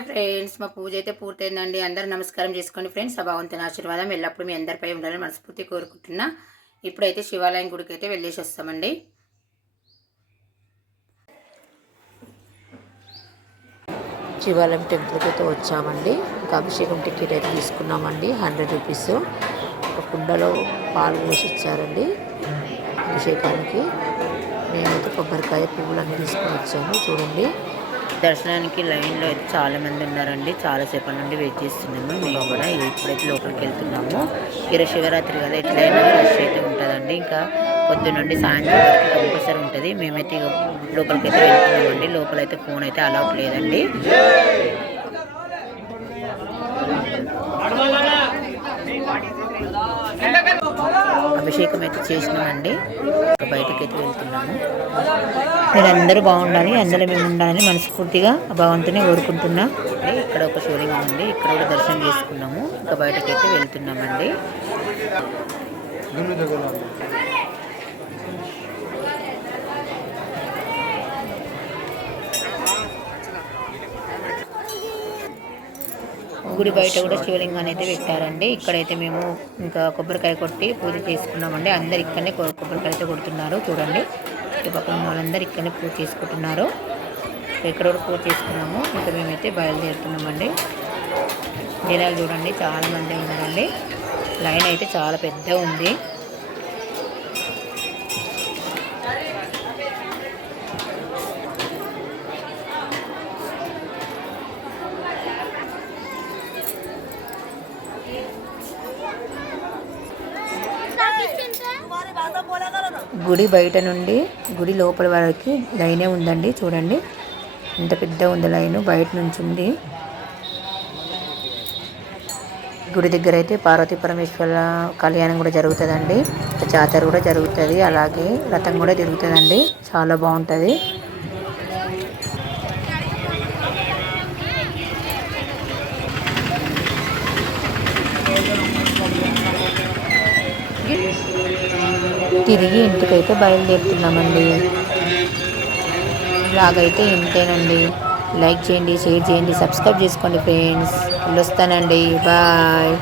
Hi friends మా పూజ అయితే పూర్తయిందండి. అందరూ నమస్కారం చేసుకోండి ఫ్రెండ్స్. ఆ భగవంతుని ఆశీర్వాదం ఎల్లప్పుడూ మీ అందరిపై ఉండాలని మనస్ఫూర్తి కోరుకుంటున్నా. ఇప్పుడైతే శివాలయం గుడికి అయితే వెళ్ళేసి వస్తామండి. శివాలయం టెంపుల్కి అయితే వచ్చామండి. ఇంకా అభిషేకం టికెట్ అయితే తీసుకున్నామండి. Hundred rupees. ఒక కుండలో పాలు పోసి ఇచ్చారండి అభిషేకానికి. మేమైతే కొబ్బరికాయ పువ్వులు అన్నీ తీసుకొని వచ్చాము. చూడండి. దర్శనానికి లైన్లో అయితే చాలామంది ఉన్నారండి. చాలాసేపటి నుండి వెయిట్ చేస్తున్నాము. మేము కూడా ఇప్పుడైతే లోపలికి వెళ్తున్నాము. ఈరోజు శివరాత్రి కదా ఎట్లయినా రష్ అయితే ఉంటుందండి. ఇంకా పొద్దున్న నుండి సాయంత్రం వరకు కంపల్సరీ ఉంటుంది. మేమైతే లోపలికి అయితే వెళ్తున్నామండి. లోపలైతే ఫోన్ అయితే అలౌట్ లేదండి. అభిషేకం అయితే చేసినామండి. ఇక బయటకి అయితే వెళ్తున్నాము. మీరందరూ బాగుండాలి అందరూ మేము ఉండాలని మనస్ఫూర్తిగా భగవంతుని కోరుకుంటున్నా. ఇక్కడ ఒక శివలింగం ఉంది ఇక్కడ కూడా దర్శనం చేసుకున్నాము. ఇంకా బయటకి అయితే వెళ్తున్నామండి. గుడి బయట కూడా శివలింగాన్ని అయితే పెట్టారండి. ఇక్కడైతే మేము ఇంకా కొబ్బరికాయ కొట్టి పూజ చేసుకున్నామండి. అందరు ఇక్కడనే కొ- కొబ్బరికాయ అయితే కొడుతున్నారు. చూడండి. ఈ పక్కన వాళ్ళందరూ ఇక్కడనే పూజ చేసుకుంటున్నారు. ఇక్కడ కూడా పూజ చేసుకున్నాము. ఇంకా మేమైతే బయలుదేరుతున్నామండి. జనాలు చూడండి. చాలా మంది ఉన్నారండి. లైన్ అయితే చాలా పెద్దగా ఉంది. గుడి బయట నుండి గుడి లోపల వరకు లైనే ఉందండి చూడండి. ఎంత పెద్ద ఉంది లైన్ బయట నుంచి ఉంది. గుడి దగ్గర అయితే పార్వతీ పరమేశ్వర కళ్యాణం కూడా జరుగుతుందండి. జాతర కూడా జరుగుతుంది అలాగే రథం కూడా తిరుగుతుందండి చాలా బాగుంటుంది. తిరిగి ఇంటికైతే బయలుదేరుతున్నామండి. లాగైతే ఇంతేనండి. లైక్ చేయండి షేర్ చేయండి సబ్స్క్రైబ్ చేసుకోండి ఫ్రెండ్స్. వెళ్ళొస్తానండి బాయ్.